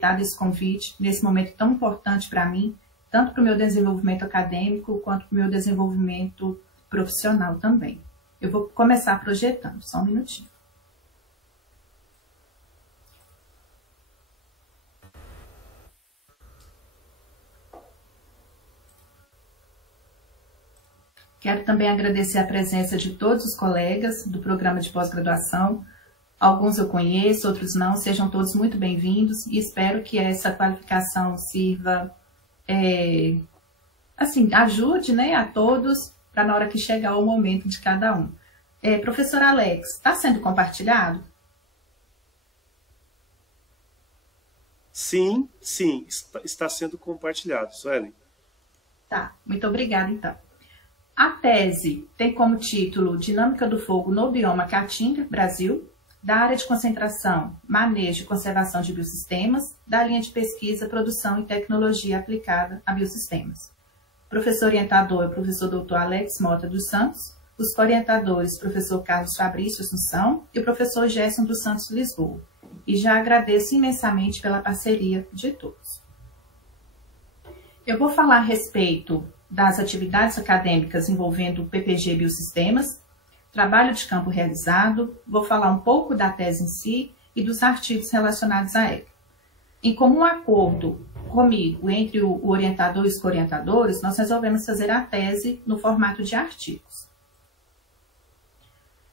dado esse convite nesse momento tão importante para mim, tanto para o meu desenvolvimento acadêmico, quanto para o meu desenvolvimento profissional também. Eu vou começar projetando, só um minutinho. Quero também agradecer a presença de todos os colegas do programa de pós-graduação. Alguns eu conheço, outros não. Sejam todos muito bem-vindos e espero que essa qualificação sirva, ajude, né, a todos para na hora que chegar o momento de cada um. Professor Alex, está sendo compartilhado? Sim, está sendo compartilhado, Suelen. Tá, muito obrigada então. A tese tem como título Dinâmica do Fogo no Bioma Caatinga, Brasil, da área de concentração, manejo e conservação de biosistemas, da linha de pesquisa, produção e tecnologia aplicada a biosistemas. O professor orientador é o professor Dr. Alex Mota dos Santos, os orientadores, professor Carlos Fabrício Assunção e o professor Gerson dos Santos Lisboa. E já agradeço imensamente pela parceria de todos. Eu vou falar a respeito das atividades acadêmicas envolvendo o PPG Biosistemas, trabalho de campo realizado, vou falar um pouco da tese em si e dos artigos relacionados a ela. Em comum acordo comigo, entre o orientador e os co-orientadores, nós resolvemos fazer a tese no formato de artigos.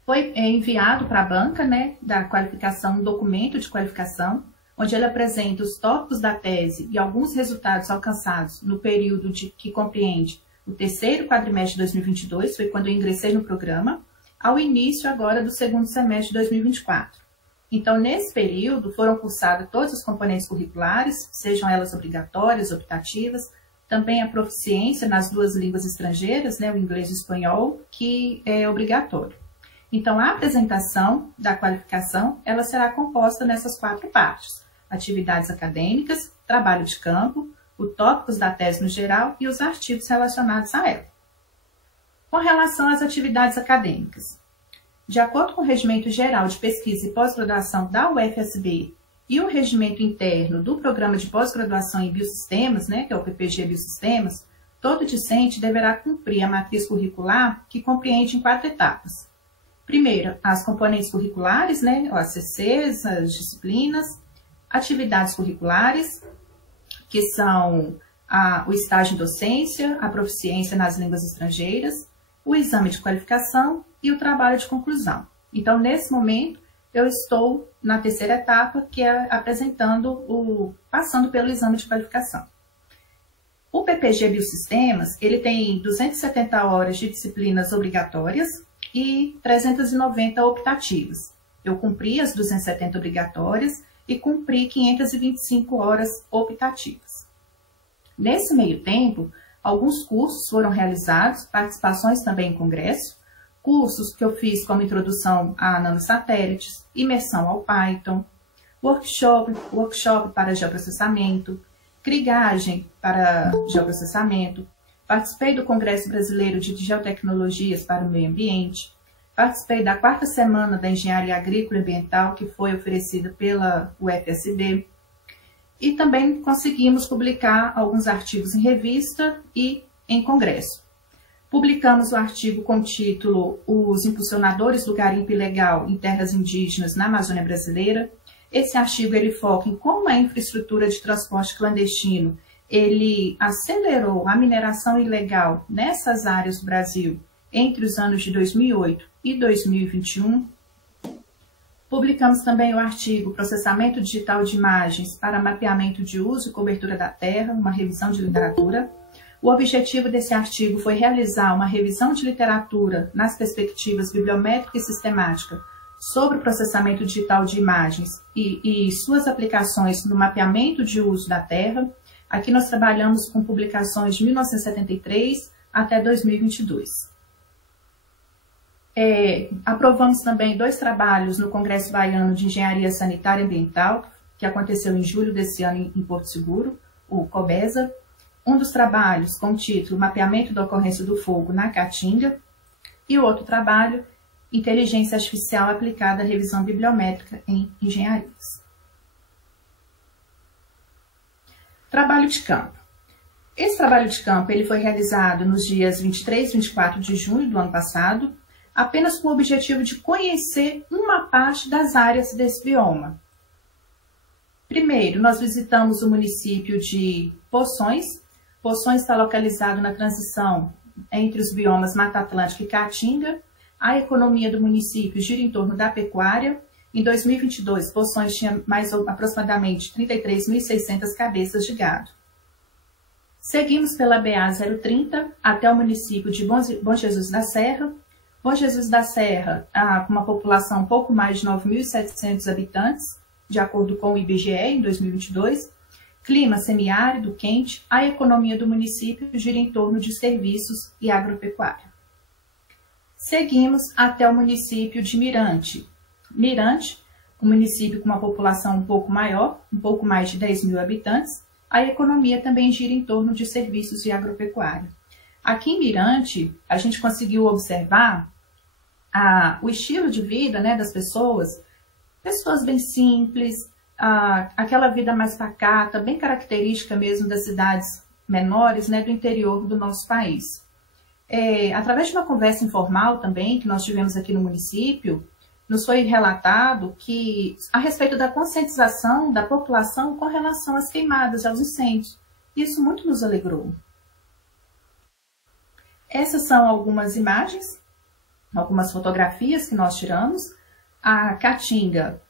Foi enviado para a banca, né, da qualificação um documento de qualificação, onde ele apresenta os tópicos da tese e alguns resultados alcançados no período que compreende o terceiro quadrimestre de 2022, foi quando eu ingressei no programa, ao início agora do segundo semestre de 2024. Então, nesse período, foram cursadas todas as componentes curriculares, sejam elas obrigatórias, optativas, também a proficiência nas duas línguas estrangeiras, né, o inglês e o espanhol, que é obrigatório. Então, a apresentação da qualificação, ela será composta nessas 4 partes: atividades acadêmicas, trabalho de campo, os tópicos da tese no geral e os artigos relacionados a ela. Com relação às atividades acadêmicas, de acordo com o Regimento Geral de Pesquisa e Pós-Graduação da UFSB e o Regimento Interno do Programa de Pós-Graduação em Biosistemas, né, que é o PPG Biosistemas, todo discente deverá cumprir a matriz curricular que compreende em 4 etapas. Primeiro, as componentes curriculares, né, as CCs, as disciplinas, atividades curriculares, que são o estágio em docência, a proficiência nas línguas estrangeiras, o exame de qualificação e o trabalho de conclusão. Então, nesse momento, eu estou na terceira etapa, que é passando pelo exame de qualificação. O PPG Biosistemas, ele tem 270 horas de disciplinas obrigatórias e 390 optativas. Eu cumpri as 270 obrigatórias e cumpri 525 horas optativas. Nesse meio tempo, alguns cursos foram realizados, participações também em congresso, cursos que eu fiz como introdução a nanosatélites, imersão ao Python, workshop para geoprocessamento, crigagem para geoprocessamento, participei do Congresso Brasileiro de Geotecnologias para o Meio Ambiente, participei da 4ª Semana da Engenharia Agrícola e Ambiental, que foi oferecida pela UFSB, e também conseguimos publicar alguns artigos em revista e em congresso. Publicamos o artigo com o título Os Impulsionadores do Garimpo Ilegal em Terras Indígenas na Amazônia Brasileira. Esse artigo ele foca em como a infraestrutura de transporte clandestino ele acelerou a mineração ilegal nessas áreas do Brasil entre os anos de 2008 e 2021. Publicamos também o artigo Processamento Digital de Imagens para Mapeamento de Uso e Cobertura da Terra, uma revisão de literatura. O objetivo desse artigo foi realizar uma revisão de literatura nas perspectivas bibliométrica e sistemática sobre o processamento digital de imagens e suas aplicações no mapeamento de uso da terra. Aqui nós trabalhamos com publicações de 1973 até 2022. Aprovamos também 2 trabalhos no Congresso Baiano de Engenharia Sanitária e Ambiental, que aconteceu em julho desse ano em Porto Seguro, o COBESA. Um dos trabalhos com o título Mapeamento da Ocorrência do Fogo na Caatinga, e o outro trabalho, Inteligência Artificial aplicada à revisão bibliométrica em engenharias. Trabalho de campo. Esse trabalho de campo ele foi realizado nos dias 23 e 24 de junho do ano passado, apenas com o objetivo de conhecer uma parte das áreas desse bioma. Primeiro, nós visitamos o município de Poções. Poções está localizado na transição entre os biomas Mata Atlântica e Caatinga. A economia do município gira em torno da pecuária. Em 2022, Poções tinha aproximadamente 33.600 cabeças de gado. Seguimos pela BA-030 até o município de Bom Jesus da Serra. Bom Jesus da Serra, com uma população um pouco mais de 9.700 habitantes, de acordo com o IBGE em 2022. Clima semiárido, quente, a economia do município gira em torno de serviços e agropecuária. Seguimos até o município de Mirante. Mirante, um município com uma população um pouco maior, um pouco mais de 10.000 habitantes, a economia também gira em torno de serviços e agropecuária. Aqui em Mirante, a gente conseguiu observar o estilo de vida, né, das pessoas bem simples, aquela vida mais pacata, bem característica mesmo das cidades menores, né, do interior do nosso país. Através de uma conversa informal também, que nós tivemos aqui no município, nos foi relatado que a respeito da conscientização da população com relação às queimadas, aos incêndios. Isso muito nos alegrou. Essas são algumas imagens, algumas fotografias que nós tiramos. A Caatinga,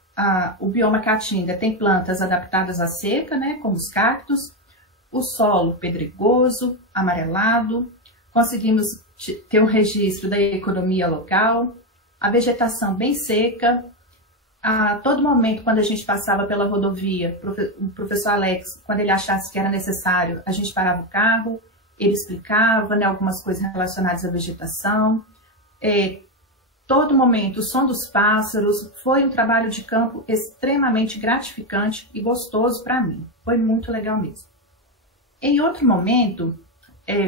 o bioma Caatinga tem plantas adaptadas à seca, né, como os cactos, o solo pedregoso, amarelado. Conseguimos ter um registro da economia local, a vegetação bem seca. A todo momento, quando a gente passava pela rodovia, o professor Alex, quando ele achasse que era necessário, a gente parava o carro, ele explicava, né, algumas coisas relacionadas à vegetação. Todo momento, o som dos pássaros. Foi um trabalho de campo extremamente gratificante e gostoso para mim. Foi muito legal mesmo. Em outro momento,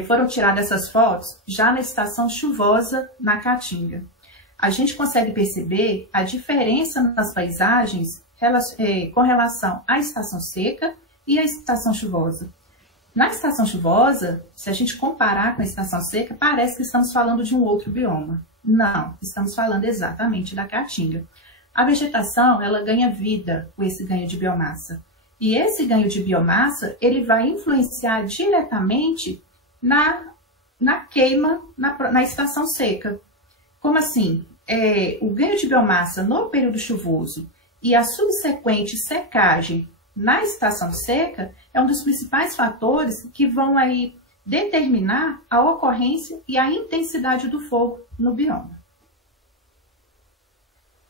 foram tiradas essas fotos já na estação chuvosa na Caatinga. A gente consegue perceber a diferença nas paisagens com relação à estação seca e à estação chuvosa. Na estação chuvosa, se a gente comparar com a estação seca, parece que estamos falando de um outro bioma. Não, estamos falando exatamente da Caatinga. A vegetação, ela ganha vida com esse ganho de biomassa. E esse ganho de biomassa, ele vai influenciar diretamente na queima na estação seca. Como assim? O ganho de biomassa no período chuvoso e a subsequente secagem na estação seca é um dos principais fatores que vão aí determinar a ocorrência e a intensidade do fogo no bioma.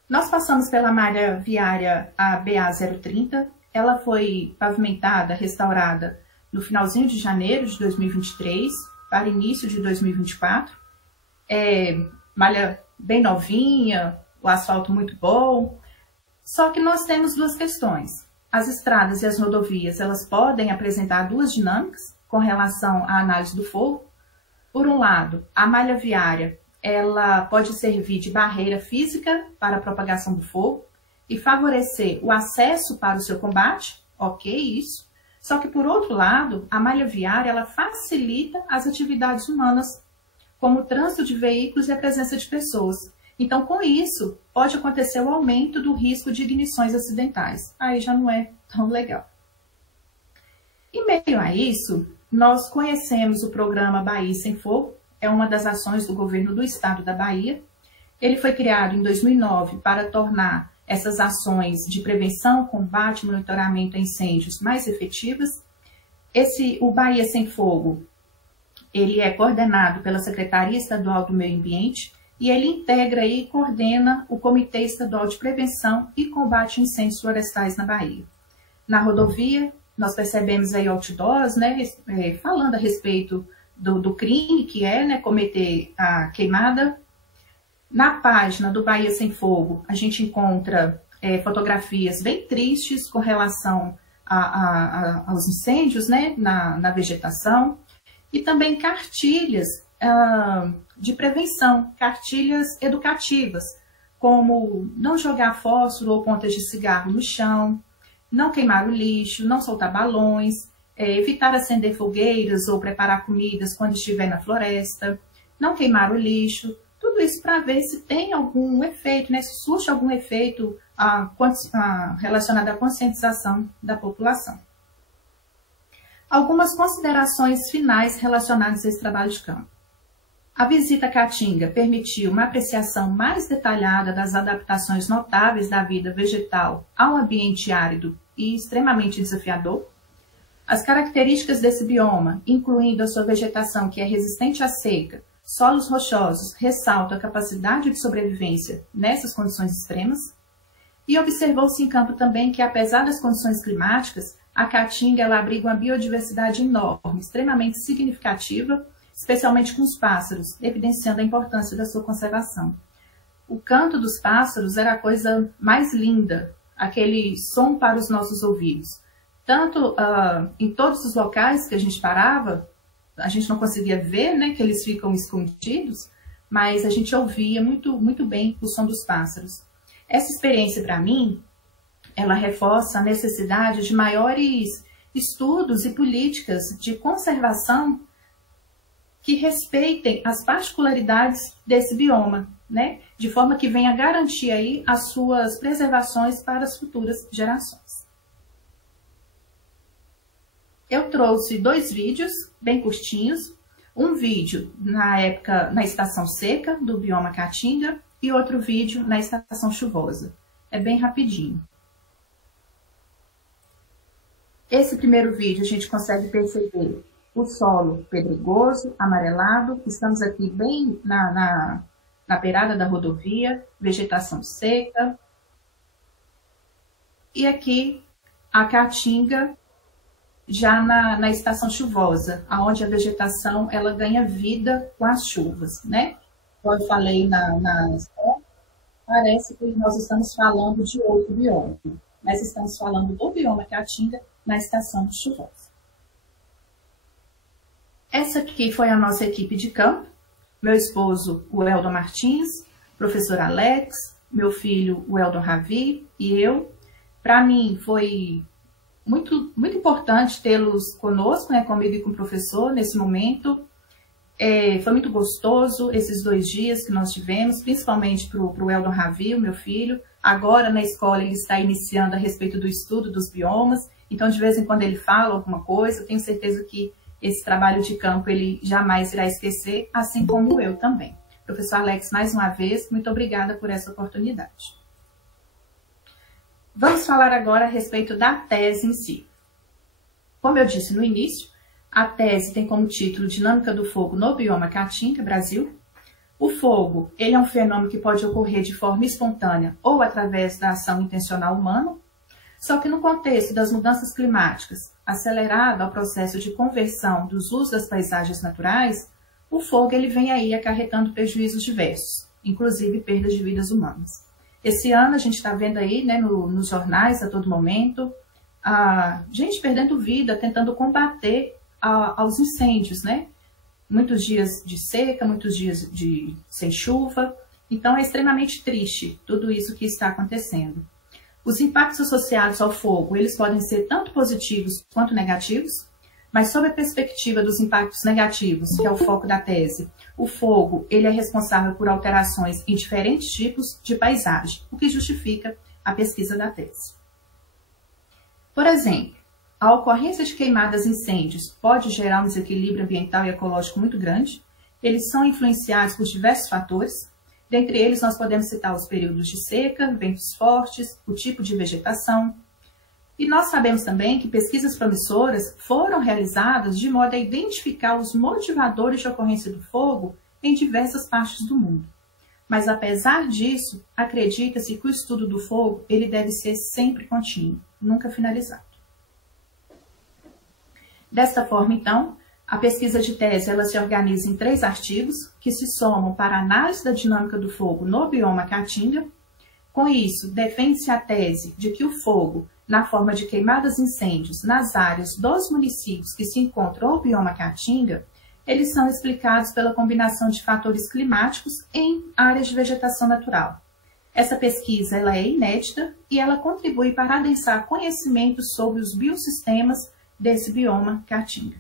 Nós passamos pela malha viária a BA-030. Ela foi pavimentada, restaurada no finalzinho de janeiro de 2023 para início de 2024. Malha bem novinha, o asfalto muito bom. Só que nós temos duas questões. As estradas e as rodovias, elas podem apresentar duas dinâmicas com relação à análise do fogo. Por um lado, a malha viária, ela pode servir de barreira física para a propagação do fogo e favorecer o acesso para o seu combate, ok, isso. Só que, por outro lado, a malha viária, ela facilita as atividades humanas, como o trânsito de veículos e a presença de pessoas. Então, com isso, pode acontecer o aumento do risco de ignições acidentais. Aí já não é tão legal. Em meio a isso, nós conhecemos o programa Bahia Sem Fogo. É uma das ações do governo do estado da Bahia. Ele foi criado em 2009 para tornar essas ações de prevenção, combate e monitoramento a incêndios mais efetivas. O Bahia Sem Fogo, ele é coordenado pela Secretaria Estadual do Meio Ambiente e ele integra e coordena o Comitê Estadual de Prevenção e Combate a Incêndios Florestais na Bahia. Na rodovia, nós percebemos aí outdoors, né, falando a respeito do crime que é, né, cometer a queimada. Na página do Bahia Sem Fogo, a gente encontra fotografias bem tristes com relação aos incêndios, né, na vegetação, e também cartilhas de prevenção, cartilhas educativas, como não jogar fósforo ou pontas de cigarro no chão, não queimar o lixo, não soltar balões. evitar acender fogueiras ou preparar comidas quando estiver na floresta, não queimar o lixo, tudo isso para ver se tem algum efeito, né, se surge algum efeito relacionado à conscientização da população. Algumas considerações finais relacionadas a esse trabalho de campo. A visita à Caatinga permitiu uma apreciação mais detalhada das adaptações notáveis da vida vegetal ao ambiente árido e extremamente desafiador. As características desse bioma, incluindo a sua vegetação que é resistente à seca, solos rochosos, ressaltam a capacidade de sobrevivência nessas condições extremas. E observou-se em campo também que, apesar das condições climáticas, a Caatinga ela abriga uma biodiversidade enorme, extremamente significativa, especialmente com os pássaros, evidenciando a importância da sua conservação. O canto dos pássaros era a coisa mais linda, aquele som para os nossos ouvidos. Tanto em todos os locais que a gente parava, a gente não conseguia ver, né, que eles ficam escondidos, mas a gente ouvia muito bem o som dos pássaros. Essa experiência, para mim, ela reforça a necessidade de maiores estudos e políticas de conservação que respeitem as particularidades desse bioma, né, de forma que venha garantir aí as suas preservações para as futuras gerações. Eu trouxe 2 vídeos bem curtinhos, um vídeo na estação seca do bioma Caatinga e outro vídeo na estação chuvosa. É bem rapidinho. Esse primeiro vídeo a gente consegue perceber o solo pedregoso, amarelado. Estamos aqui bem na beirada da rodovia, vegetação seca. E aqui a Caatinga já na estação chuvosa, onde a vegetação ela ganha vida com as chuvas, né? Como eu falei na escola, parece que nós estamos falando de outro bioma, mas estamos falando do bioma Caatinga na estação chuvosa. Essa aqui foi a nossa equipe de campo, meu esposo, o Eldon Martins, professor Alex, meu filho, o Eldon Ravi e eu. Para mim foi muito importante tê-los conosco, né, comigo e com o professor nesse momento. Foi muito gostoso esses 2 dias que nós tivemos, principalmente para o Eldon Ravi, o meu filho. Agora na escola ele está iniciando a respeito do estudo dos biomas, então de vez em quando ele fala alguma coisa, eu tenho certeza que esse trabalho de campo ele jamais irá esquecer, assim como eu também. Professor Alex, mais uma vez, muito obrigada por essa oportunidade. Vamos falar agora a respeito da tese em si. Como eu disse no início, a tese tem como título Dinâmica do Fogo no Bioma Caatinga, Brasil. O fogo ele é um fenômeno que pode ocorrer de forma espontânea ou através da ação intencional humana, só que no contexto das mudanças climáticas, acelerado ao processo de conversão dos usos das paisagens naturais, o fogo ele vem aí acarretando prejuízos diversos, inclusive perdas de vidas humanas. Esse ano a gente está vendo aí, né, nos jornais a todo momento, a gente perdendo vida, tentando combater aos incêndios, né? Muitos dias de seca, muitos dias sem chuva. Então é extremamente triste tudo isso que está acontecendo. Os impactos associados ao fogo, eles podem ser tanto positivos quanto negativos, mas sob a perspectiva dos impactos negativos, que é o foco da tese, o fogo ele é responsável por alterações em diferentes tipos de paisagem, o que justifica a pesquisa da tese. Por exemplo, a ocorrência de queimadas e incêndios pode gerar um desequilíbrio ambiental e ecológico muito grande. Eles são influenciados por diversos fatores. Dentre eles, nós podemos citar os períodos de seca, ventos fortes, o tipo de vegetação. E nós sabemos também que pesquisas promissoras foram realizadas de modo a identificar os motivadores de ocorrência do fogo em diversas partes do mundo. Mas, apesar disso, acredita-se que o estudo do fogo ele deve ser sempre contínuo, nunca finalizado. Desta forma, então, a pesquisa de tese ela se organiza em 3 artigos que se somam para a análise da dinâmica do fogo no bioma Caatinga. Com isso, defende-se a tese de que o fogo, na forma de queimadas e incêndios nas áreas dos municípios que se encontram no bioma Caatinga, eles são explicados pela combinação de fatores climáticos em áreas de vegetação natural. Essa pesquisa ela é inédita e ela contribui para adensar conhecimentos sobre os biossistemas desse bioma Caatinga.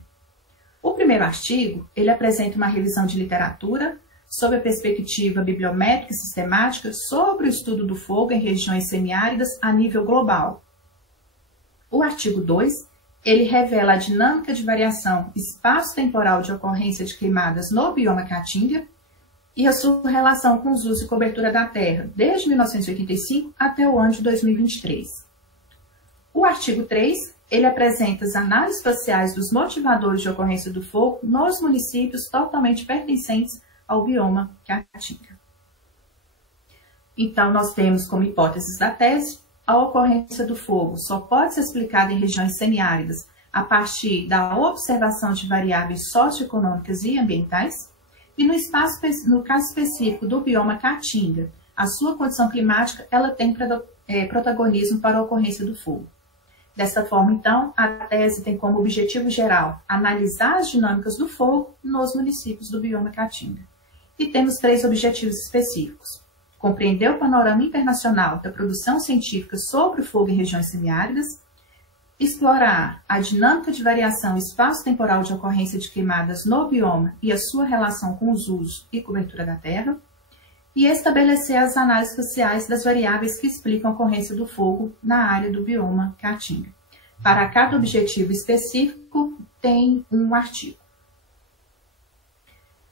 O primeiro artigo, ele apresenta uma revisão de literatura sob a perspectiva bibliométrica e sistemática sobre o estudo do fogo em regiões semiáridas a nível global. O artigo 2, ele revela a dinâmica de variação espaço-temporal de ocorrência de queimadas no bioma Caatinga e a sua relação com os usos e cobertura da terra, desde 1985 até o ano de 2023. O artigo 3, ele apresenta as análises espaciais dos motivadores de ocorrência do fogo nos municípios totalmente pertencentes ao bioma Caatinga. Então, nós temos como hipóteses da tese, a ocorrência do fogo só pode ser explicada em regiões semiáridas a partir da observação de variáveis socioeconômicas e ambientais, e no caso específico do bioma Caatinga, a sua condição climática ela tem protagonismo para a ocorrência do fogo. Desta forma, então, a tese tem como objetivo geral analisar as dinâmicas do fogo nos municípios do bioma Caatinga. E temos 3 objetivos específicos: compreender o panorama internacional da produção científica sobre o fogo em regiões semiáridas, explorar a dinâmica de variação espaço-temporal de ocorrência de queimadas no bioma e a sua relação com os usos e cobertura da terra, e estabelecer as análises espaciais das variáveis que explicam a ocorrência do fogo na área do bioma Caatinga. Para cada objetivo específico, tem um artigo.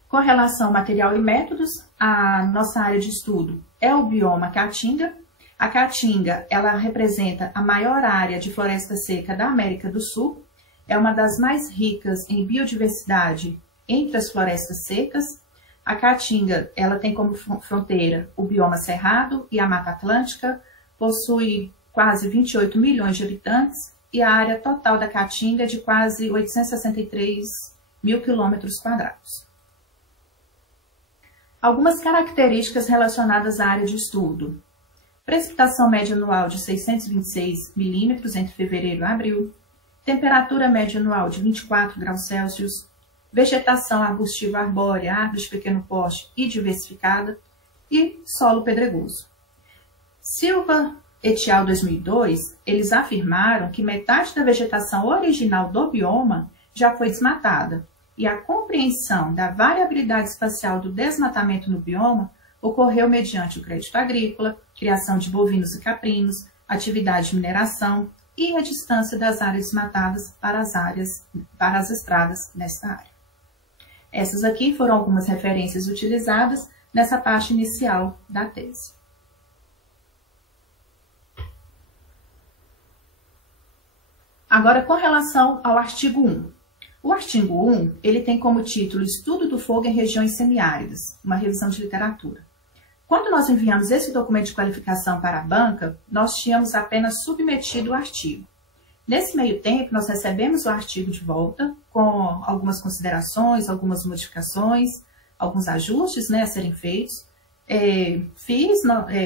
Com relação ao material e métodos, a nossa área de estudo é o bioma Caatinga. A Caatinga, ela representa a maior área de floresta seca da América do Sul, é uma das mais ricas em biodiversidade entre as florestas secas. A Caatinga, ela tem como fronteira o bioma cerrado e a Mata Atlântica, possui quase 28 milhões de habitantes e a área total da Caatinga é de quase 863 mil quilômetros quadrados. Algumas características relacionadas à área de estudo. Precipitação média anual de 626 milímetros entre fevereiro e abril, temperatura média anual de 24 graus Celsius, vegetação arbustiva arbórea, árvores de pequeno porte e diversificada, e solo pedregoso. Silva et al. 2002, eles afirmaram que metade da vegetação original do bioma já foi desmatada, e a compreensão da variabilidade espacial do desmatamento no bioma ocorreu mediante o crédito agrícola, criação de bovinos e caprinos, atividade de mineração e a distância das áreas desmatadas para as estradas nesta área. Essas aqui foram algumas referências utilizadas nessa parte inicial da tese. Agora, com relação ao artigo 1. O artigo 1, ele tem como título Estudo do Fogo em Regiões Semiáridas, uma revisão de literatura. Quando nós enviamos esse documento de qualificação para a banca, nós tínhamos apenas submetido o artigo. Nesse meio tempo, nós recebemos o artigo de volta, com algumas considerações, algumas modificações, alguns ajustes, a serem feitos.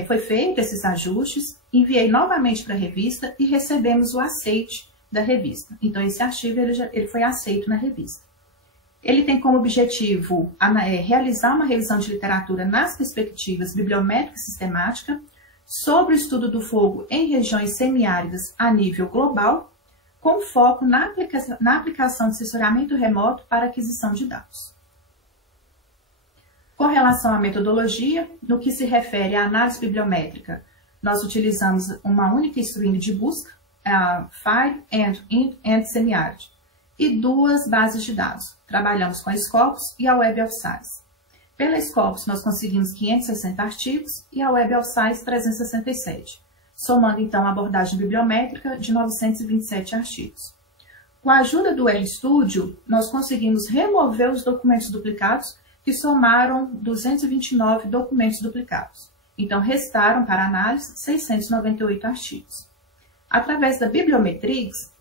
Foi feito esses ajustes, enviei novamente para a revista e recebemos o aceite da revista. Então, esse artigo ele foi aceito na revista. Ele tem como objetivo realizar uma revisão de literatura nas perspectivas bibliométrica e sistemática sobre o estudo do fogo em regiões semiáridas a nível global, com foco na aplicação de sensoriamento remoto para aquisição de dados. Com relação à metodologia, no que se refere à análise bibliométrica, nós utilizamos uma única string de busca, a Fire and Semiárido, e 2 bases de dados. Trabalhamos com a Scopus e a Web of Science. Pela Scopus, nós conseguimos 560 artigos e a Web of Science 367, somando então a abordagem bibliométrica de 927 artigos. Com a ajuda do RStudio, nós conseguimos remover os documentos duplicados, que somaram 229 documentos duplicados. Então, restaram para análise 698 artigos. Através da Bibliometrics,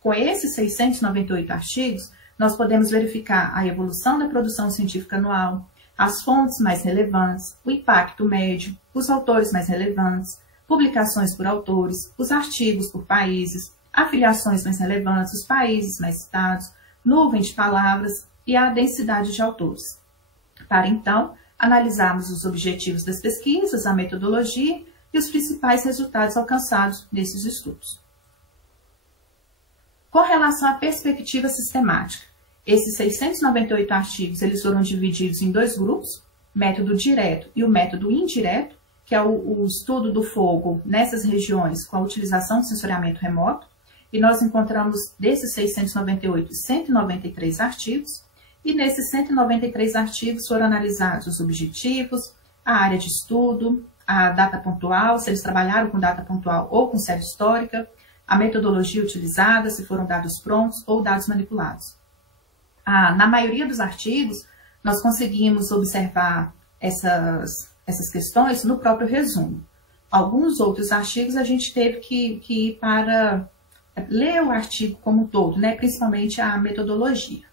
com esses 698 artigos, nós podemos verificar a evolução da produção científica anual, as fontes mais relevantes, o impacto médio, os autores mais relevantes, publicações por autores, os artigos por países, afiliações mais relevantes, os países mais citados, nuvem de palavras e a densidade de autores. Para então, analisarmos os objetivos das pesquisas, a metodologia e os principais resultados alcançados nesses estudos. Com relação à perspectiva sistemática, esses 698 artigos eles foram divididos em dois grupos, método direto e o método indireto, que é o estudo do fogo nessas regiões com a utilização de sensoriamento remoto, e nós encontramos desses 698, 193 artigos, e nesses 193 artigos foram analisados os objetivos, a área de estudo, a data pontual, se eles trabalharam com data pontual ou com série histórica, a metodologia utilizada, se foram dados prontos ou dados manipulados. Na maioria dos artigos, nós conseguimos observar essas questões no próprio resumo. Alguns outros artigos a gente teve que ir para ler o artigo como um todo, né? Principalmente a metodologia.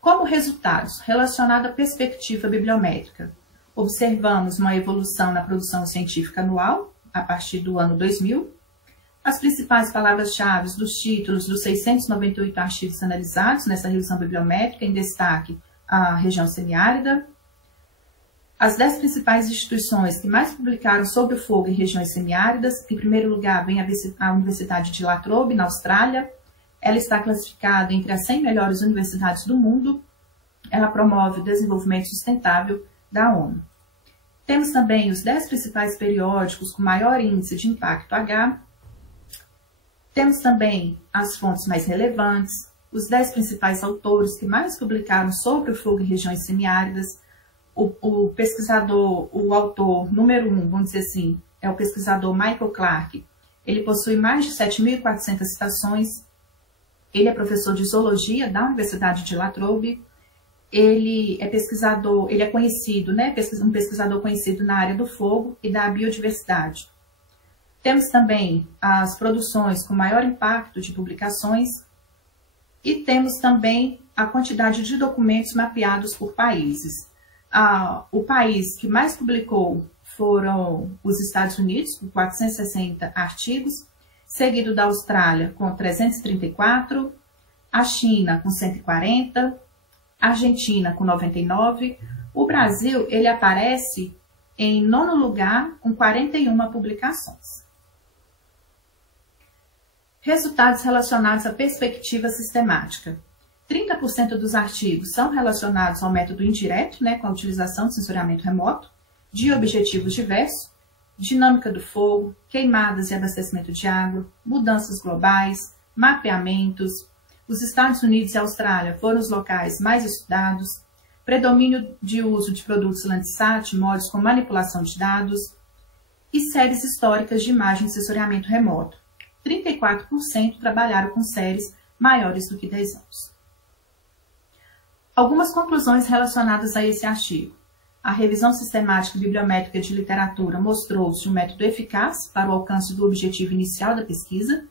Como resultados, relacionado à perspectiva bibliométrica, observamos uma evolução na produção científica anual, a partir do ano 2000, as principais palavras-chave dos títulos dos 698 artigos analisados nessa revisão bibliométrica, em destaque a região semiárida, as 10 principais instituições que mais publicaram sobre o fogo em regiões semiáridas. Em primeiro lugar vem a Universidade de La Trobe, na Austrália. Ela está classificada entre as 100 melhores universidades do mundo. Ela promove o desenvolvimento sustentável da ONU. Temos também os 10 principais periódicos com maior índice de impacto H. Temos também as fontes mais relevantes, os 10 principais autores que mais publicaram sobre o fogo em regiões semiáridas. O pesquisador, o autor número 1, vamos dizer assim, é o pesquisador Michael Clarke. Ele possui mais de 7.400 citações. Ele é professor de zoologia da Universidade de La Trobe. Ele é pesquisador, ele é conhecido, né? Um pesquisador conhecido na área do fogo e da biodiversidade. Temos também as produções com maior impacto de publicações e temos também a quantidade de documentos mapeados por países. O país que mais publicou foram os Estados Unidos, com 460 artigos, seguido da Austrália, com 334, a China, com 140, a Argentina, com 99. O Brasil, ele aparece em 9º lugar, com 41 publicações. Resultados relacionados à perspectiva sistemática. 30% dos artigos são relacionados ao método indireto, né, com a utilização de sensoriamento remoto, de objetivos diversos, dinâmica do fogo, queimadas e abastecimento de água, mudanças globais, mapeamentos. Os Estados Unidos e a Austrália foram os locais mais estudados, predomínio de uso de produtos Landsat, modos com manipulação de dados e séries históricas de imagem de sensoriamento remoto. 34% trabalharam com séries maiores do que 10 anos. Algumas conclusões relacionadas a esse artigo. A revisão sistemática e bibliométrica de literatura mostrou-se um método eficaz para o alcance do objetivo inicial da pesquisa.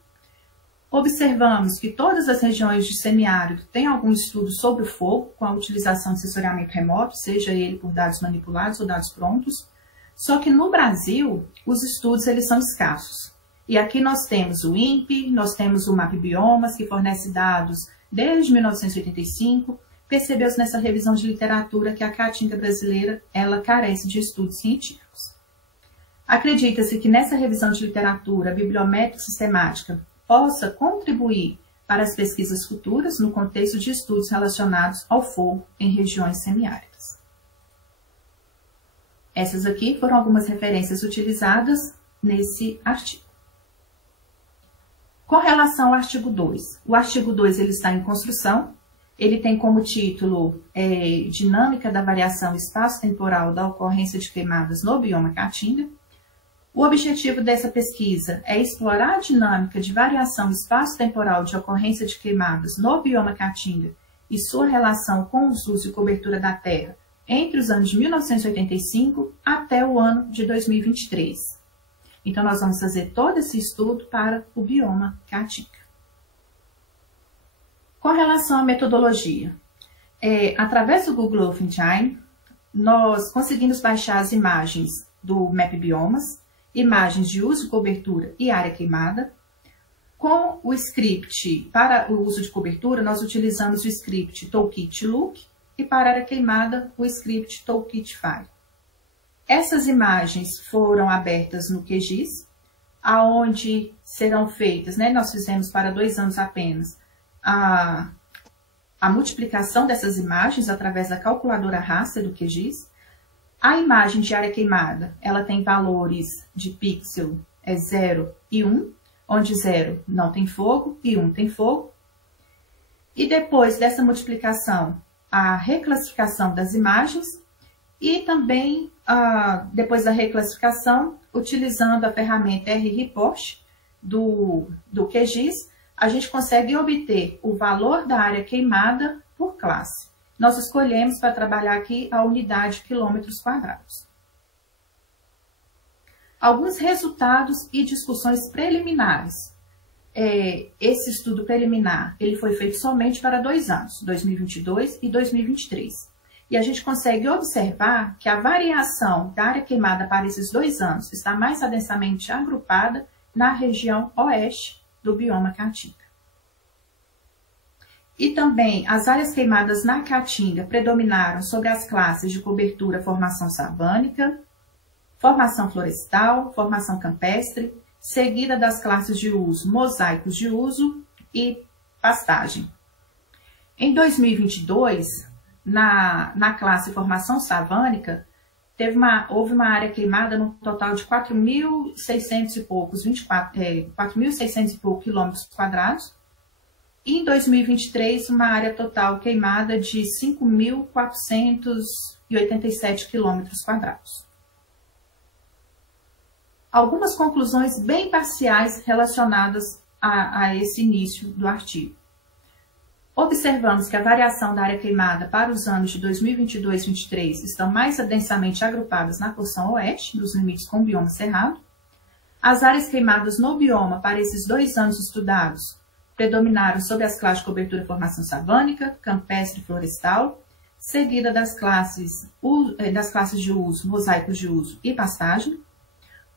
Observamos que todas as regiões de semiárido têm algum estudo sobre o fogo com a utilização de sensoriamento remoto, seja ele por dados manipulados ou dados prontos. Só que no Brasil, os estudos eles são escassos. E aqui nós temos o INPE, nós temos o MapBiomas, que fornece dados desde 1985. Percebeu-se nessa revisão de literatura que a caatinga brasileira ela carece de estudos científicos. Acredita-se que nessa revisão de literatura bibliométrica sistemática possa contribuir para as pesquisas futuras no contexto de estudos relacionados ao fogo em regiões semiáridas. Essas aqui foram algumas referências utilizadas nesse artigo. Com relação ao artigo 2, o artigo 2 ele está em construção. Ele tem como título Dinâmica da variação espaço-temporal da ocorrência de queimadas no bioma Caatinga. O objetivo dessa pesquisa é explorar a dinâmica de variação espaço-temporal de ocorrência de queimadas no bioma Caatinga e sua relação com os usos e cobertura da terra entre os anos de 1985 até o ano de 2023. Então, nós vamos fazer todo esse estudo para o bioma Caatinga. Com relação à metodologia, através do Google Earth Engine, nós conseguimos baixar as imagens do MapBiomas, imagens de uso, cobertura e área queimada. Com o script para o uso de cobertura, nós utilizamos o script Toolkit Look e para a área queimada, o script Toolkit Fire. Essas imagens foram abertas no QGIS. aonde serão feitas, né, nós fizemos para 2 anos apenas, a multiplicação dessas imagens através da calculadora raster do QGIS. A imagem de área queimada, ela tem valores de pixel 0 e 1, onde 0 não tem fogo e 1 tem fogo. E depois dessa multiplicação, a reclassificação das imagens e também, depois da reclassificação, utilizando a ferramenta R-Report do QGIS, a gente consegue obter o valor da área queimada por classe. Nós escolhemos para trabalhar aqui a unidade quilômetros quadrados. Alguns resultados e discussões preliminares. Esse estudo preliminar ele foi feito somente para 2 anos, 2022 e 2023. E a gente consegue observar que a variação da área queimada para esses 2 anos está mais adensamente agrupada na região oeste do bioma Caatinga. E também as áreas queimadas na Caatinga predominaram sobre as classes de cobertura formação savânica, formação florestal, formação campestre, seguida das classes de uso mosaicos de uso e pastagem. Em 2022, na classe formação savânica, houve uma área queimada no total de 4.600 e poucos, 4.600 e poucos quilômetros quadrados. E em 2023, uma área total queimada de 5.487 quilômetros quadrados. Algumas conclusões bem parciais relacionadas a esse início do artigo. Observamos que a variação da área queimada para os anos de 2022 e 2023 estão mais densamente agrupadas na porção oeste, nos limites com o bioma cerrado. As áreas queimadas no bioma para esses 2 anos estudados predominaram sobre as classes de cobertura e formação savânica, campestre e florestal, seguida das classes de uso, mosaicos de uso e pastagem.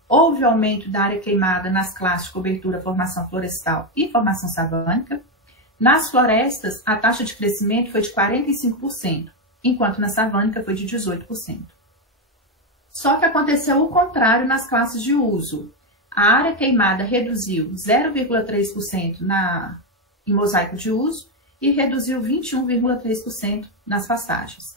Houve aumento da área queimada nas classes de cobertura, formação florestal e formação savânica. Nas florestas, a taxa de crescimento foi de 45%, enquanto na savânica foi de 18%. Só que aconteceu o contrário nas classes de uso. A área queimada reduziu 0,3% em mosaico de uso e reduziu 21,3% nas pastagens.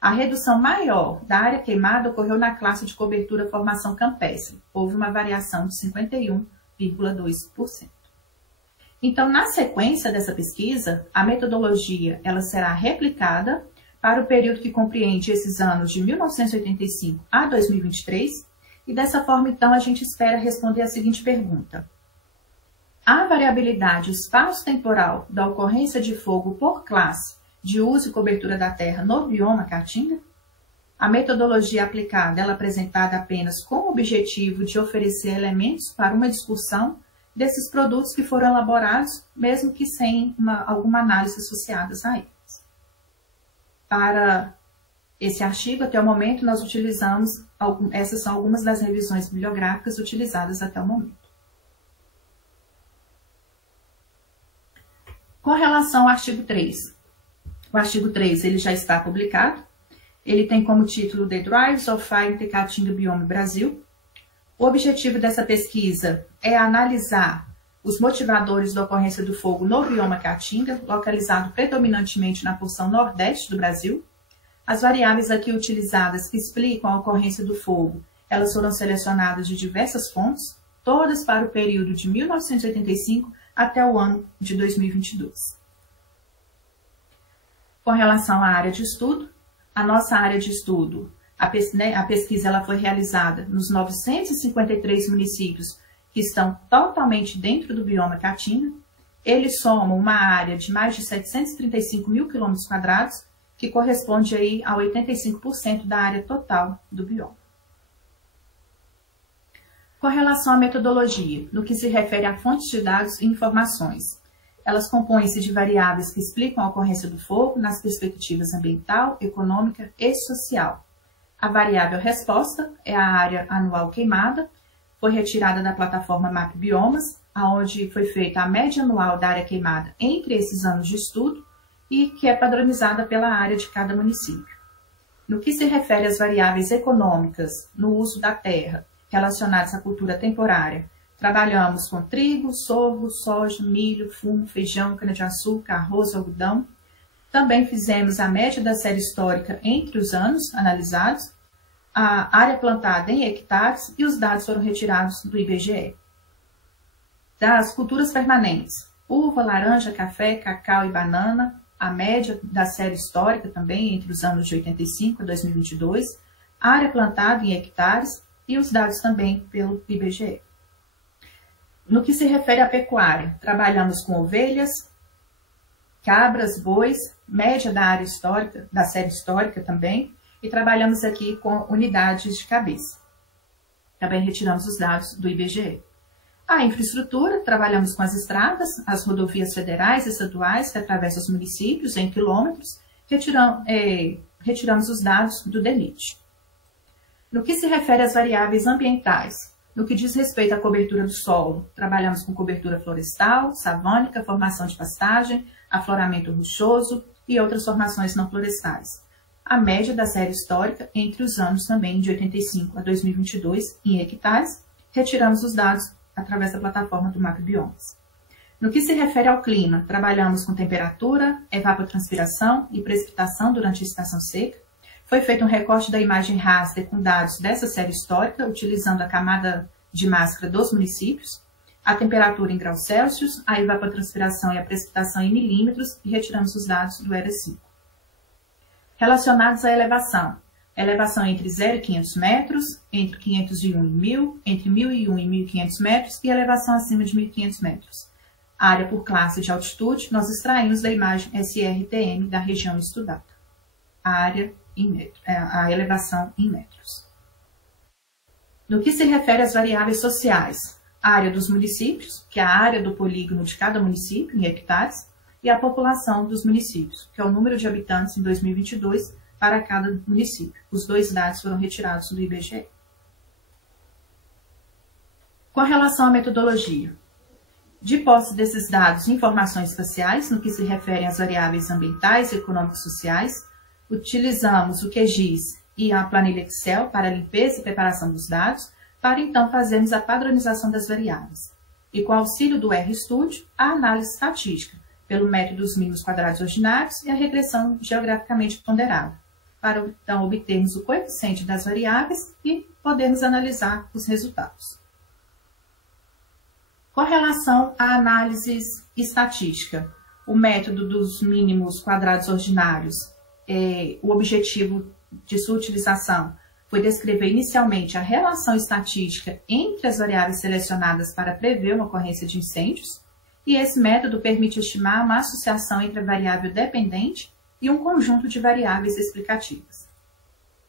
A redução maior da área queimada ocorreu na classe de cobertura formação campestre. Houve uma variação de 51,2%. Então, na sequência dessa pesquisa, a metodologia ela será replicada para o período que compreende esses anos de 1985 a 2023, e dessa forma, então, a gente espera responder a seguinte pergunta. A variabilidade espaço-temporal da ocorrência de fogo por classe de uso e cobertura da terra no bioma Caatinga? A metodologia aplicada ela é apresentada apenas com o objetivo de oferecer elementos para uma discussão desses produtos que foram elaborados, mesmo que sem alguma análise associada a eles. Para esse artigo, até o momento, nós utilizamos, essas são algumas das revisões bibliográficas utilizadas até o momento. Com relação ao artigo 3. O artigo 3 ele já está publicado. Ele tem como título The Drivers of Fire in the Caatinga Biome Brasil. O objetivo dessa pesquisa é analisar os motivadores da ocorrência do fogo no bioma Caatinga, localizado predominantemente na porção nordeste do Brasil. As variáveis aqui utilizadas que explicam a ocorrência do fogo, elas foram selecionadas de diversas fontes, todas para o período de 1985 até o ano de 2022. Com relação à área de estudo, a nossa área de estudo, a pesquisa ela foi realizada nos 953 municípios que estão totalmente dentro do bioma Caatinga. Eles somam uma área de mais de 735 mil quilômetros quadrados, que corresponde aí a 85% da área total do bioma. Com relação à metodologia, no que se refere a fontes de dados e informações, elas compõem-se de variáveis que explicam a ocorrência do fogo nas perspectivas ambiental, econômica e social. A variável resposta é a área anual queimada, foi retirada da plataforma Map Biomas, onde foi feita a média anual da área queimada entre esses anos de estudo e que é padronizada pela área de cada município. No que se refere às variáveis econômicas no uso da terra relacionadas à cultura temporária, Trabalhamos com trigo, sorgo, soja, milho, fumo, feijão, cana-de-açúcar, arroz, algodão. Também fizemos a média da série histórica entre os anos analisados, a área plantada em hectares e os dados foram retirados do IBGE. Das culturas permanentes, uva, laranja, café, cacau e banana, a média da série histórica também entre os anos de 85 a 2022, a área plantada em hectares e os dados também pelo IBGE. No que se refere à pecuária, trabalhamos com ovelhas, cabras, bois, média da área histórica, da série histórica também, e trabalhamos aqui com unidades de cabeça. Também retiramos os dados do IBGE. A infraestrutura, trabalhamos com as estradas, as rodovias federais e estaduais que atravessam os municípios em quilômetros, retiramos os dados do DENIT. No que se refere às variáveis ambientais, no que diz respeito à cobertura do solo, trabalhamos com cobertura florestal, savânica, formação de pastagem, afloramento rochoso e outras formações não florestais. A média da série histórica entre os anos também de 85 a 2022 em hectares, retiramos os dados através da plataforma do MapBiomas. No que se refere ao clima, trabalhamos com temperatura, evapotranspiração e precipitação durante a estação seca. Foi feito um recorte da imagem raster com dados dessa série histórica, utilizando a camada de máscara dos municípios, a temperatura em graus Celsius, a evapotranspiração e a precipitação em milímetros e retiramos os dados do ERA5. Relacionados à elevação. Elevação entre 0 e 500 metros, entre 501 e 1000, entre 1001 e 1500 metros e elevação acima de 1500 metros. A área por classe de altitude nós extraímos da imagem SRTM da região estudada. A área em metros, a elevação em metros. No que se refere às variáveis sociais, a área dos municípios, que é a área do polígono de cada município em hectares, e a população dos municípios, que é o número de habitantes em 2022 para cada município. Os dois dados foram retirados do IBGE. Com relação à metodologia, de posse desses dados e informações espaciais, no que se refere às variáveis ambientais e econômico-sociais, utilizamos o QGIS e a planilha Excel para a limpeza e preparação dos dados, para então fazermos a padronização das variáveis. E com o auxílio do RStudio, a análise estatística, pelo método dos mínimos quadrados ordinários e a regressão geograficamente ponderada, para então obtermos o coeficiente das variáveis e podermos analisar os resultados. Com relação à análise estatística, o método dos mínimos quadrados ordinários, o objetivo de sua utilização foi descrever inicialmente a relação estatística entre as variáveis selecionadas para prever uma ocorrência de incêndios, e esse método permite estimar uma associação entre a variável dependente e um conjunto de variáveis explicativas.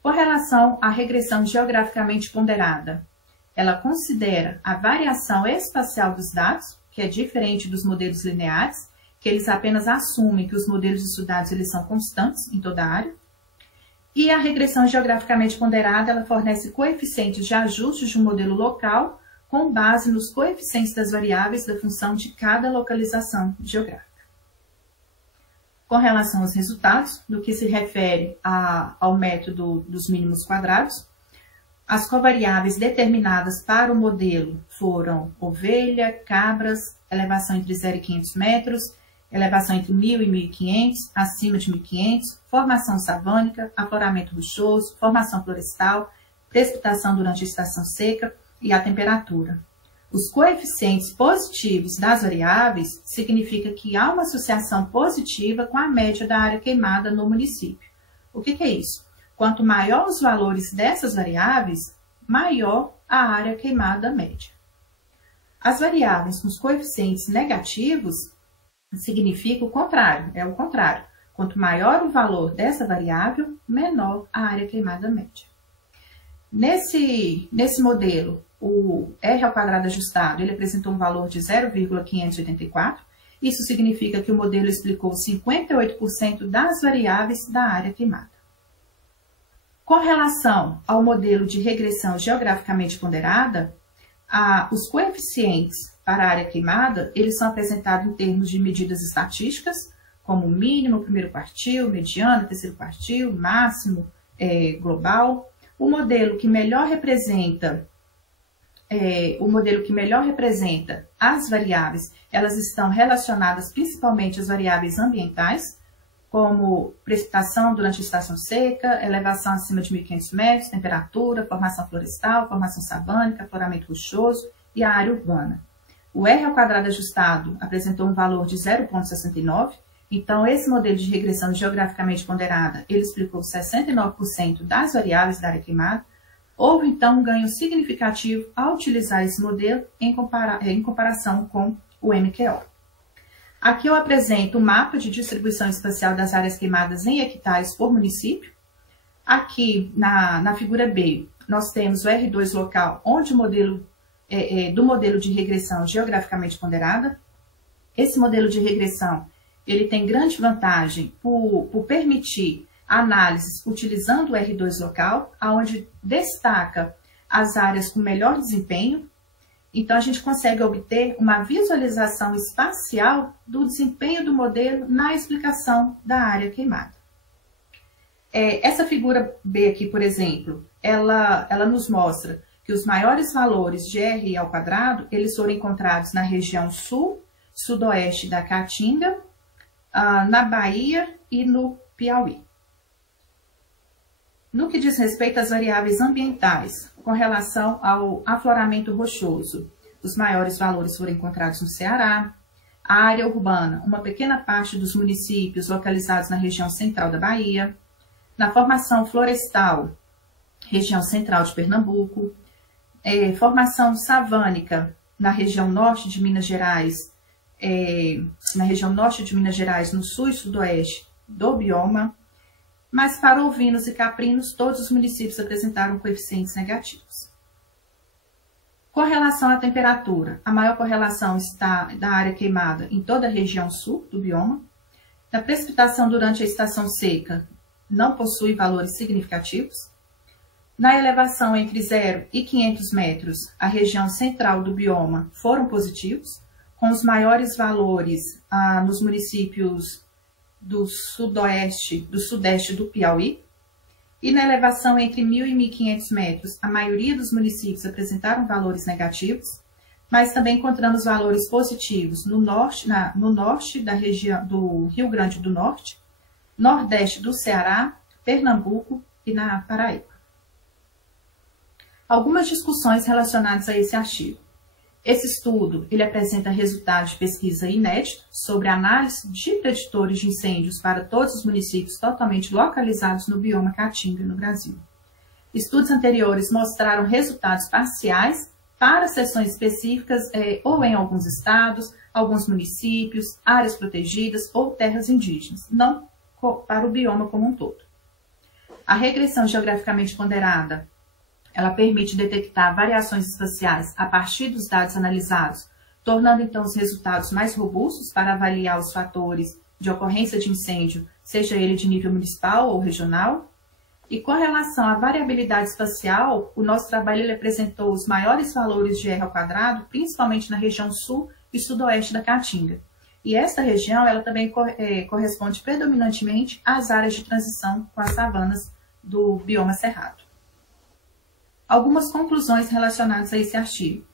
Com relação à regressão geograficamente ponderada, ela considera a variação espacial dos dados, que é diferente dos modelos lineares, que eles apenas assumem que os modelos estudados eles são constantes em toda a área. E a regressão geograficamente ponderada, ela fornece coeficientes de ajuste de um modelo local com base nos coeficientes das variáveis da função de cada localização geográfica. Com relação aos resultados, no que se refere ao método dos mínimos quadrados, as covariáveis determinadas para o modelo foram ovelha, cabras, elevação entre 0 e 500 metros, elevação entre 1000 e 1500, acima de 1500, formação savânica, afloramento rochoso, formação florestal, precipitação durante a estação seca e a temperatura. Os coeficientes positivos das variáveis significa que há uma associação positiva com a média da área queimada no município. O que é isso? Quanto maior os valores dessas variáveis, maior a área queimada média. As variáveis com os coeficientes negativos significa o contrário, é o contrário. Quanto maior o valor dessa variável, menor a área queimada média. Nesse modelo, o R ao quadrado ajustado, ele apresentou um valor de 0,584. Isso significa que o modelo explicou 58% das variáveis da área queimada. Com relação ao modelo de regressão geograficamente ponderada, os coeficientes para a área queimada, eles são apresentados em termos de medidas estatísticas, como mínimo, primeiro quartil, mediano, terceiro quartil, máximo, global. O modelo que melhor representa o modelo que melhor representa as variáveis, elas estão relacionadas principalmente às variáveis ambientais, como precipitação durante a estação seca, elevação acima de 1.500 metros, temperatura, formação florestal, formação savânica, afloramento rochoso e a área urbana. O R ao quadrado ajustado apresentou um valor de 0,69, então esse modelo de regressão geograficamente ponderada, ele explicou 69% das variáveis da área queimada. Houve então um ganho significativo ao utilizar esse modelo em comparação com o MQO. Aqui eu apresento o mapa de distribuição espacial das áreas queimadas em hectares por município. Aqui na figura B, nós temos o R2 local, onde o modelo do modelo de regressão geograficamente ponderada. Esse modelo de regressão ele tem grande vantagem por permitir análises utilizando o R2 local, onde destaca as áreas com melhor desempenho. Então, a gente consegue obter uma visualização espacial do desempenho do modelo na explicação da área queimada. Essa figura B aqui, por exemplo, ela nos mostra que os maiores valores de R ao quadrado, eles foram encontrados na região sul, sudoeste da Caatinga, na Bahia e no Piauí. No que diz respeito às variáveis ambientais, com relação ao afloramento rochoso, os maiores valores foram encontrados no Ceará. A área urbana, uma pequena parte dos municípios localizados na região central da Bahia. Na formação florestal, região central de Pernambuco. Formação savânica, na região norte de Minas Gerais, no sul e sudoeste do bioma. Mas para ovinos e caprinos, todos os municípios apresentaram coeficientes negativos. Com relação à temperatura, a maior correlação está da área queimada em toda a região sul do bioma. Na precipitação durante a estação seca, não possui valores significativos. Na elevação entre 0 e 500 metros, a região central do bioma foram positivos, com os maiores valores nos municípios do sudeste do Piauí. E na elevação entre 1.000 e 1.500 metros, a maioria dos municípios apresentaram valores negativos, mas também encontramos valores positivos no norte da região do Rio Grande do Norte, nordeste do Ceará, Pernambuco e na Paraíba. Algumas discussões relacionadas a esse artigo. Esse estudo ele apresenta resultados de pesquisa inédita sobre análise de preditores de incêndios para todos os municípios totalmente localizados no bioma Caatinga, no Brasil. Estudos anteriores mostraram resultados parciais para seções específicas ou em alguns estados, alguns municípios, áreas protegidas ou terras indígenas, não para o bioma como um todo. A regressão geograficamente ponderada ela permite detectar variações espaciais a partir dos dados analisados, tornando então os resultados mais robustos para avaliar os fatores de ocorrência de incêndio, seja ele de nível municipal ou regional. E com relação à variabilidade espacial, o nosso trabalho ele apresentou os maiores valores de R ao quadrado, principalmente na região sul e sudoeste da Caatinga. E esta região ela também corresponde predominantemente às áreas de transição com as savanas do bioma cerrado. Algumas conclusões relacionadas a esse artigo.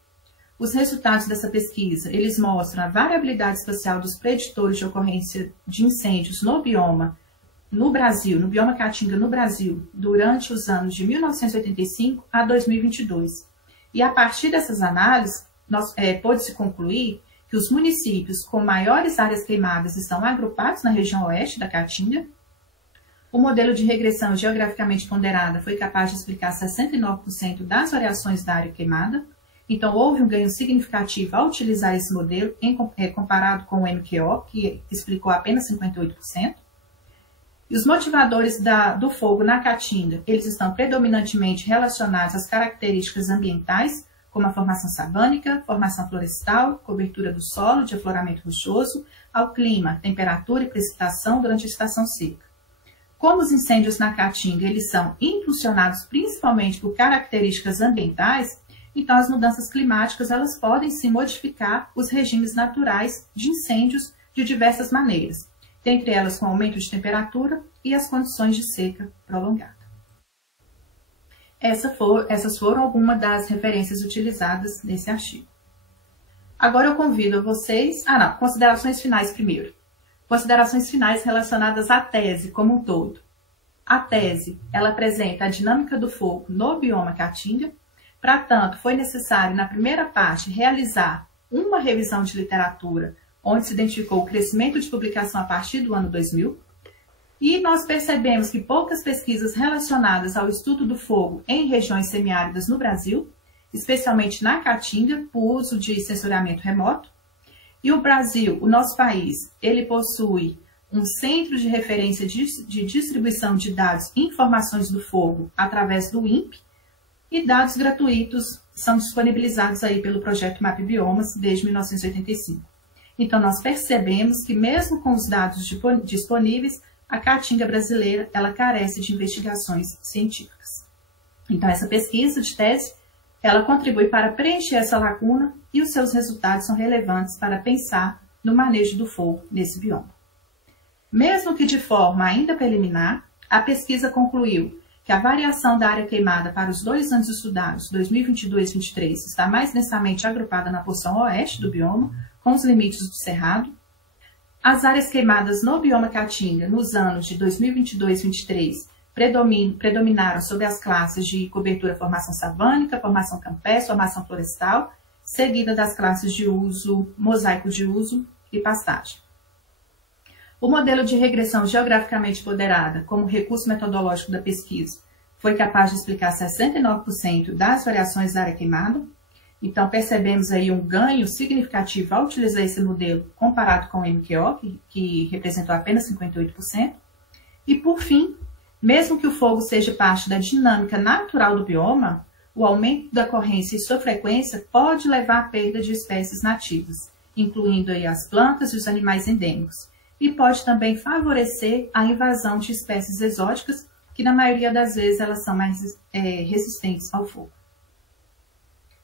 Os resultados dessa pesquisa, eles mostram a variabilidade espacial dos preditores de ocorrência de incêndios no bioma Caatinga no Brasil, durante os anos de 1985 a 2022. E a partir dessas análises, pôde-se concluir que os municípios com maiores áreas queimadas estão agrupados na região oeste da Caatinga. O modelo de regressão geograficamente ponderada foi capaz de explicar 69% das variações da área queimada. Então, houve um ganho significativo ao utilizar esse modelo, comparado com o MQO, que explicou apenas 58%. E os motivadores do fogo na Caatinga, eles estão predominantemente relacionados às características ambientais, como a formação savânica, formação florestal, cobertura do solo, de afloramento rochoso, ao clima, temperatura e precipitação durante a estação seca. Como os incêndios na Caatinga eles são impulsionados principalmente por características ambientais, então as mudanças climáticas elas podem se modificar os regimes naturais de incêndios de diversas maneiras, dentre elas com aumento de temperatura e as condições de seca prolongada. Essas foram algumas das referências utilizadas nesse artigo. Agora eu convido vocês... considerações finais primeiro. Considerações finais relacionadas à tese como um todo. A tese, ela apresenta a dinâmica do fogo no bioma Caatinga. Para tanto, foi necessário, na primeira parte, realizar uma revisão de literatura, onde se identificou o crescimento de publicação a partir do ano 2000. E nós percebemos que poucas pesquisas relacionadas ao estudo do fogo em regiões semiáridas no Brasil, especialmente na Caatinga, por uso de sensoriamento remoto. E o Brasil, o nosso país, ele possui um centro de referência de distribuição de dados e informações do fogo através do INPE, e dados gratuitos são disponibilizados aí pelo projeto MAP Biomas desde 1985. Então, nós percebemos que mesmo com os dados disponíveis, a Caatinga brasileira, ela carece de investigações científicas. Então, essa pesquisa de tese, ela contribui para preencher essa lacuna e os seus resultados são relevantes para pensar no manejo do fogo nesse bioma. Mesmo que de forma ainda preliminar, a pesquisa concluiu que a variação da área queimada para os 2 anos estudados, 2022 e 2023, está mais densamente agrupada na porção oeste do bioma, com os limites do cerrado. As áreas queimadas no bioma Caatinga, nos anos de 2022 e 2023, predominaram sobre as classes de cobertura formação savânica, formação campestre, formação florestal, seguida das classes de uso, mosaico de uso e pastagem. O modelo de regressão geograficamente ponderada, como recurso metodológico da pesquisa, foi capaz de explicar 69% das variações da área queimada. Então, percebemos aí um ganho significativo ao utilizar esse modelo comparado com o MQO, que representou apenas 58%. E, por fim, mesmo que o fogo seja parte da dinâmica natural do bioma, o aumento da ocorrência e sua frequência pode levar à perda de espécies nativas, incluindo aí as plantas e os animais endêmicos, e pode também favorecer a invasão de espécies exóticas, que na maioria das vezes elas são mais resistentes ao fogo.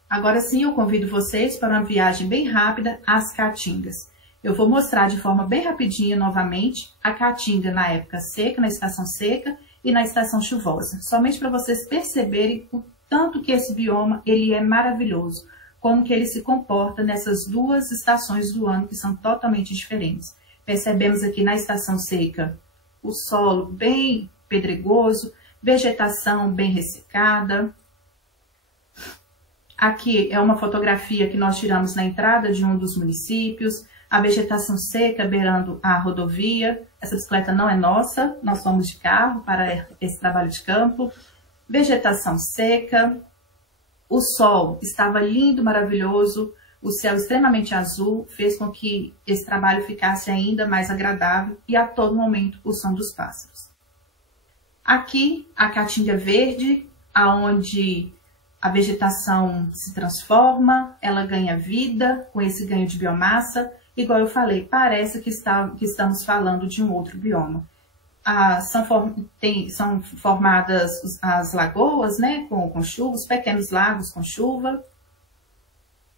Agora sim, eu convido vocês para uma viagem bem rápida às Caatingas. Eu vou mostrar de forma bem rapidinha novamente a Caatinga na época seca, na estação seca e na estação chuvosa, somente para vocês perceberem o tanto que esse bioma ele é maravilhoso, como que ele se comporta nessas duas estações do ano que são totalmente diferentes. Percebemos aqui na estação seca o solo bem pedregoso, vegetação bem ressecada. Aqui é uma fotografia que nós tiramos na entrada de um dos municípios, a vegetação seca beirando a rodovia. Essa bicicleta não é nossa, nós fomos de carro para esse trabalho de campo. Vegetação seca, o sol estava lindo, maravilhoso, o céu extremamente azul fez com que esse trabalho ficasse ainda mais agradável e a todo momento o som dos pássaros. Aqui a Caatinga verde, aonde a vegetação se transforma, ela ganha vida com esse ganho de biomassa. Igual eu falei, parece que estamos falando de um outro bioma. São formadas as lagoas, né, com chuva, os pequenos lagos com chuva.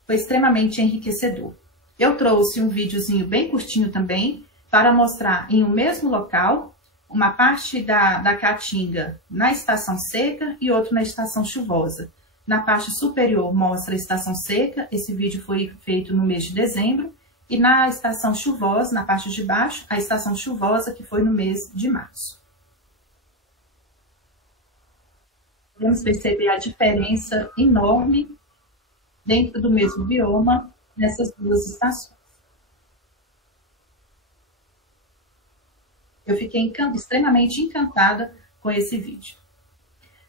Foi extremamente enriquecedor. Eu trouxe um videozinho bem curtinho também, para mostrar em um mesmo local, uma parte da Caatinga na estação seca e outro na estação chuvosa. Na parte superior mostra a estação seca, esse vídeo foi feito no mês de dezembro, e na estação chuvosa, na parte de baixo, a estação chuvosa, que foi no mês de março. Podemos perceber a diferença enorme dentro do mesmo bioma nessas duas estações. Eu fiquei extremamente encantada com esse vídeo.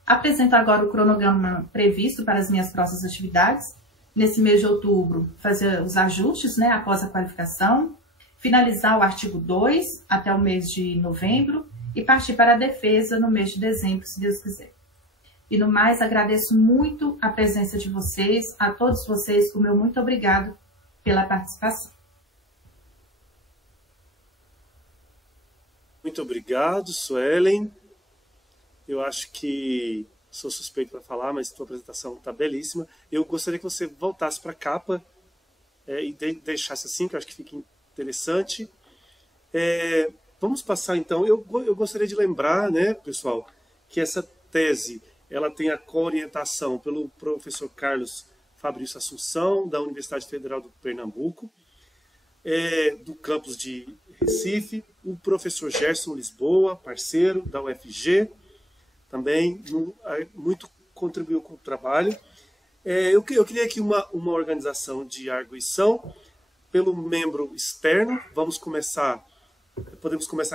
Apresento agora o cronograma previsto para as minhas próximas atividades. Nesse mês de outubro, fazer os ajustes, né, após a qualificação, finalizar o artigo 2 até o mês de novembro e partir para a defesa no mês de dezembro, se Deus quiser. E no mais, agradeço muito a presença de vocês, a todos vocês, o meu muito obrigado pela participação. Muito obrigado, Suelen. Eu acho que sou suspeito para falar, mas sua apresentação está belíssima. Eu gostaria que você voltasse para a capa e deixasse assim, que eu acho que fica interessante. Vamos passar, então. Eu gostaria de lembrar, né, pessoal, que essa tese ela tem a coorientação pelo professor Carlos Fabrício Assunção, da Universidade Federal do Pernambuco, do campus de Recife, o professor Gerson Lisboa, parceiro da UFG, também muito contribuiu com o trabalho. Eu criei aqui uma organização de arguição pelo membro externo. Podemos começar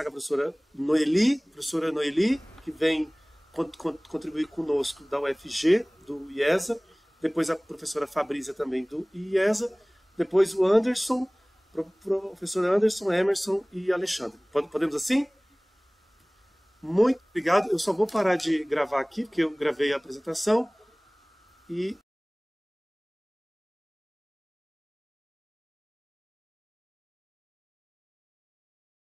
com a professora Noeli, que vem contribuir conosco da UFG, do IESA, depois a professora Fabrícia também do IESA, depois o Anderson, professor Anderson, Emerson e Alexandre. Podemos assim? Muito obrigado. Eu só vou parar de gravar aqui, porque eu gravei a apresentação. E